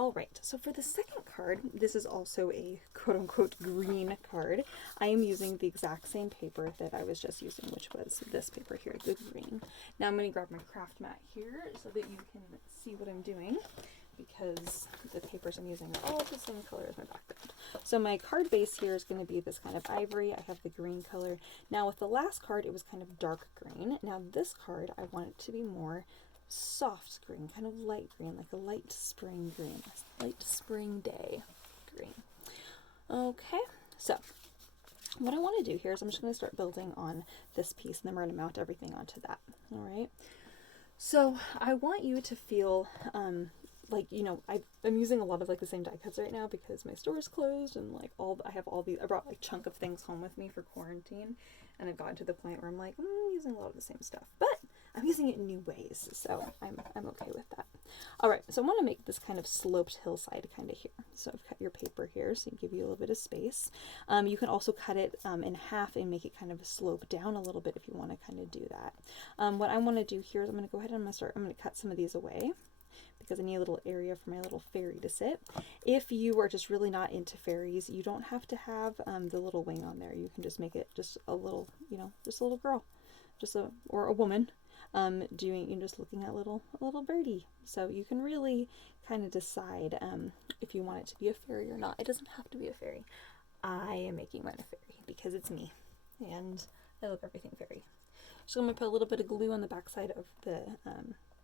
All right, so for the second card, this is also a quote-unquote green card. I am using the exact same paper that I was just using, which was this paper here, the green. Now I'm going to grab my craft mat here so that you can see what I'm doing, because the papers I'm using are all the same color as my background. So my card base here is going to be this kind of ivory. I have the green color. Now with the last card, it was kind of dark green. Now this card, I want it to be more soft green, kind of light green, like a light spring green, a light spring day green. Okay, so what I want to do here is I'm just going to start building on this piece, and then we're going to mount everything onto that. All right, so I want you to feel like, you know, I'm using a lot of like the same die cuts right now because my store is closed, and like I brought like chunk of things home with me for quarantine, and I've gotten to the point where I'm like, using a lot of the same stuff, but I'm using it in new ways, so I'm okay with that. All right, so I want to make this kind of sloped hillside kind of here. So I've cut your paper here, so you give you a little bit of space. You can also cut it in half and make it kind of slope down a little bit if you want to kind of do that. What I want to do here is I'm going to go ahead and I'm going to cut some of these away, because I need a little area for my little fairy to sit. If you are just really not into fairies, you don't have to have the little wing on there. You can just make it just a little, you know, just a little girl, or a woman, just looking at a little birdie. So you can really kind of decide if you want it to be a fairy or not. It doesn't have to be a fairy. I am making mine a fairy because it's me, and I love everything fairy. So I'm gonna put a little bit of glue on the back side of the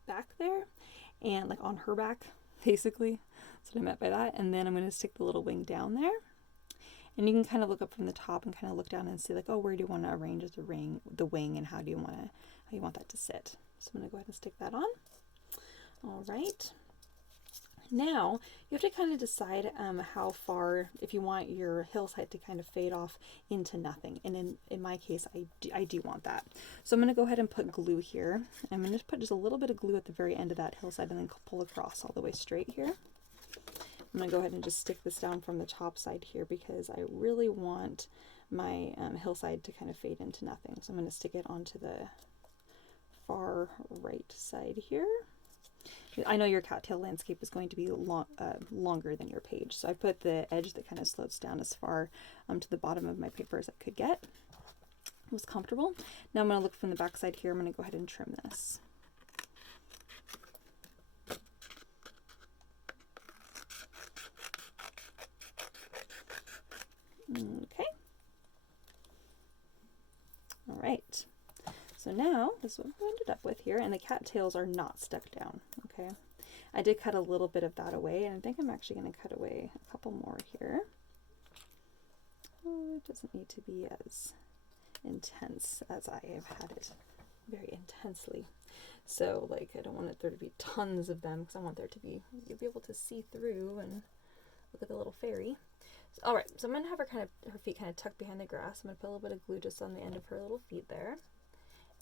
back there, and like on her back, basically. That's what I meant by that. And then I'm going to stick the little wing down there. And you can kind of look up from the top and kind of look down and see like, oh, where do you want to arrange the wing, and how you want that to sit. So I'm going to go ahead and stick that on. All right. Now you have to kind of decide how far, if you want your hillside to kind of fade off into nothing. And in my case, I do want that. So I'm going to go ahead and put glue here. I'm going to put just a little bit of glue at the very end of that hillside and then pull across all the way straight here. I'm going to go ahead and just stick this down from the top side here because I really want my hillside to kind of fade into nothing. So I'm going to stick it onto the far right side here. I know your cattail landscape is going to be longer than your page, so I put the edge that kind of slopes down as far to the bottom of my paper as I could get. It was comfortable. Now I'm going to look from the back side here. I'm going to go ahead and trim this. Okay. All right. So now this is what we ended up with here, and the cattails are not stuck down. Okay. I did cut a little bit of that away, and I think I'm actually going to cut away a couple more here. Oh, it doesn't need to be as intense as I have had it very intensely. So like, I don't want there to be tons of them, because I want there to be, you'll be able to see through and look at the little fairy. So, all right, so I'm going to have her feet kind of tucked behind the grass. I'm going to put a little bit of glue just on the end of her little feet there.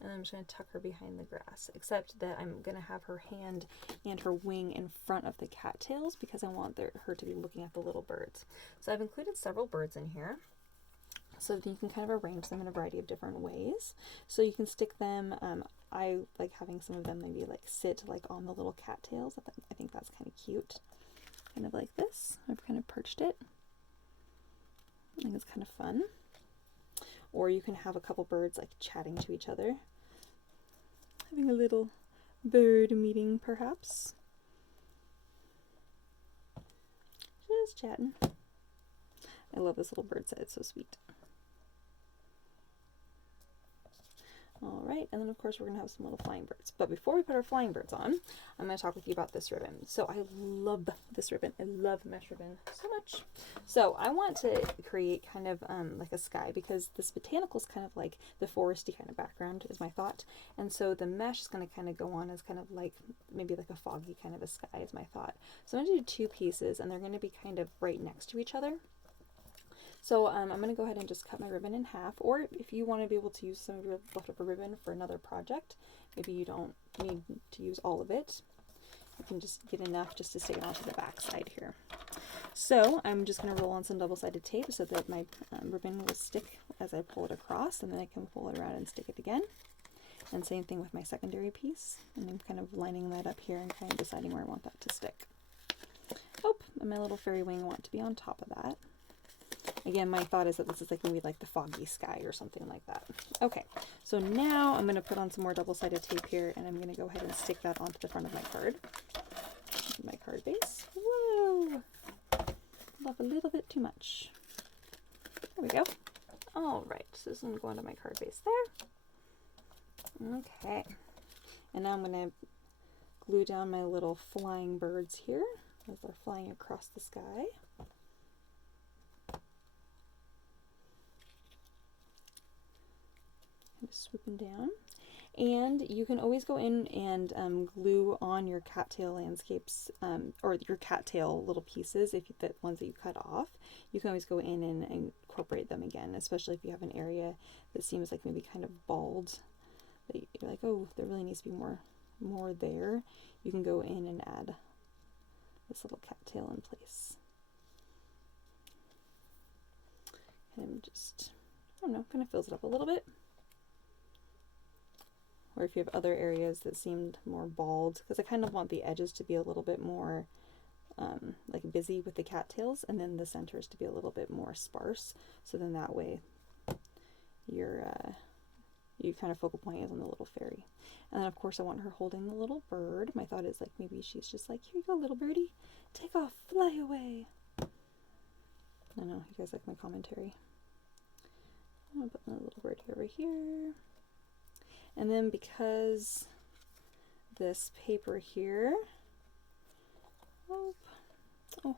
And I'm just going to tuck her behind the grass, except that I'm going to have her hand and her wing in front of the cattails because I want her to be looking at the little birds. So I've included several birds in here, so that you can kind of arrange them in a variety of different ways. So you can stick them, I like having some of them maybe like sit like on the little cattails. I think that's kind of cute. Kind of like this. I've kind of perched it. I think it's kind of fun. Or you can have a couple birds like chatting to each other. Having a little bird meeting, perhaps. Just chatting. I love this little bird set, it's so sweet. All right, and then of course we're going to have some little flying birds. But before we put our flying birds on, I'm going to talk with you about this ribbon. So I love this ribbon. I love mesh ribbon so much. So I want to create kind of like a sky, because this botanical is kind of like the foresty kind of background is my thought. And so the mesh is going to kind of go on as kind of like maybe like a foggy kind of a sky is my thought. So I'm going to do two pieces, and they're going to be kind of right next to each other. So I'm going to go ahead and just cut my ribbon in half, or if you want to be able to use some of your leftover ribbon for another project, maybe you don't need to use all of it. You can just get enough just to stick it onto the back side here. So I'm just going to roll on some double-sided tape so that my ribbon will stick as I pull it across, and then I can pull it around and stick it again. And same thing with my secondary piece. And I'm kind of lining that up here and kind of deciding where I want that to stick. Oh, and my little fairy wing I want to be on top of that. Again, my thought is that this is like maybe like the foggy sky or something like that. Okay, so now I'm going to put on some more double-sided tape here, and I'm going to go ahead and stick that onto the front of my card. My card base. Whoa! Love a little bit too much. There we go. All right, so this is going to go onto my card base there. Okay, and now I'm going to glue down my little flying birds here as they're flying across the sky. Just swooping down. And you can always go in and glue on your cattail landscapes, or your cattail little pieces, if you, the ones that you cut off. You can always go in and incorporate them again, especially if you have an area that seems like maybe kind of bald. That you're like, oh, there really needs to be more there. You can go in and add this little cattail in place. And just, I don't know, kind of fills it up a little bit. Or if you have other areas that seemed more bald, because I kind of want the edges to be a little bit more like busy with the cattails, and then the centers to be a little bit more sparse. So then that way your kind of focal point is on the little fairy. And then of course I want her holding the little bird. My thought is like maybe she's just like, here you go, little birdie, take off, fly away. I know you guys like my commentary. I'm gonna put my little birdie over here. And then because this paper here, oh,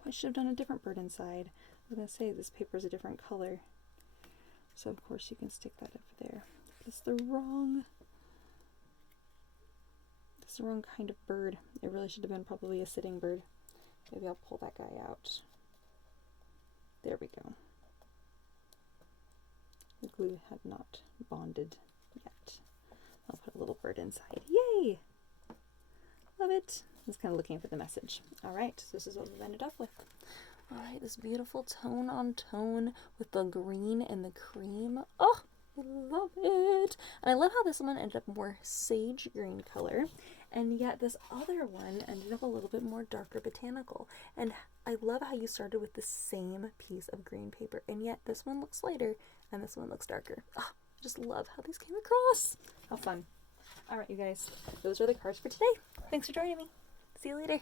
I should have done a different bird inside. I was going to say this paper is a different color. So of course you can stick that over there. It's the wrong kind of bird. It really should have been probably a sitting bird. Maybe I'll pull that guy out. There we go. The glue had not bonded yet. I'll put a little bird inside. Yay! Love it. I was kind of looking for the message. All right, so this is what we've ended up with. All right, this beautiful tone on tone with the green and the cream. Oh, I love it. And I love how this one ended up more sage green color, and yet this other one ended up a little bit more darker botanical. And I love how you started with the same piece of green paper, and yet this one looks lighter and this one looks darker. Oh, just love how these came across. How fun. All right, you guys, those are the cards for today. Thanks for joining me. See you later.